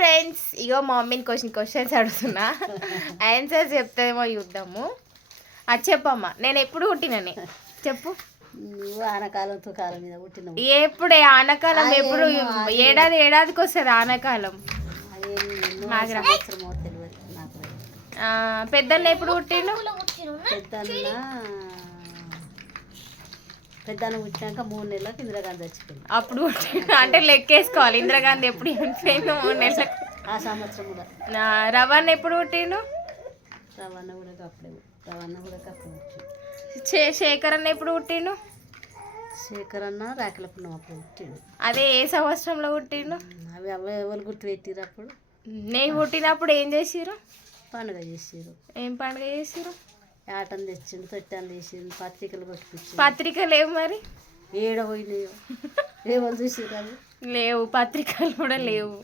Friends, ఇగో మా మమ్మీని questions అడుగుతున్నా, ఆన్సర్స్ చెప్తామో చూద్దాము. అది చెప్పమ్మా, నేను ఎప్పుడు పుట్టినని చెప్పు. నువ్వు ఆనకాలం తుకాలం మీద పుట్టిన. ఎప్పుడు ఆనకాలం? ఎప్పుడు ఏడాదికి వస్తుంది ఆనకాలం. పెద్దన్న ఎప్పుడు పుట్టిండు? పెద్దన్న పుట్టినాక 3 నెలలకు ఇందిరాగాంధీ చచ్చిపోయింది. అప్పుడు అంటే లెక్కేసుకోవాలి. ఇందిరాగాంధీ ఎప్పుడు చనిపోయిండు? 3 నెలలకు. ఆ సంవత్సరం కూడా. రవణ ఎప్పుడు పుట్టిండు? రవణ కూడా కప్పుడే. శేఖర్ అన్న ఎప్పుడు పుట్టిండు? శేఖర్ అన్న రాకలపుణ్యం అప్పుడు పుట్టిండు. అదే ఏ సంవత్సరంలో పుట్టిండు? అవి ఎవరు గుర్తు పెట్టిరు అప్పుడు? నేను పుట్టినప్పుడు ఏం చేసిరు? పండుగ చేసిరు. ఏం పండుగ చేసిరు? ఆటను తెచ్చిండు, తొట్టాను తీసిండు, పత్రికలు కొట్టుకొచ్చిండు. పత్రికలు లేవు మరి? ఏడ పోయినాయో ఏమో చూసిరు. లేవు, పత్రికలు కూడా లేవు.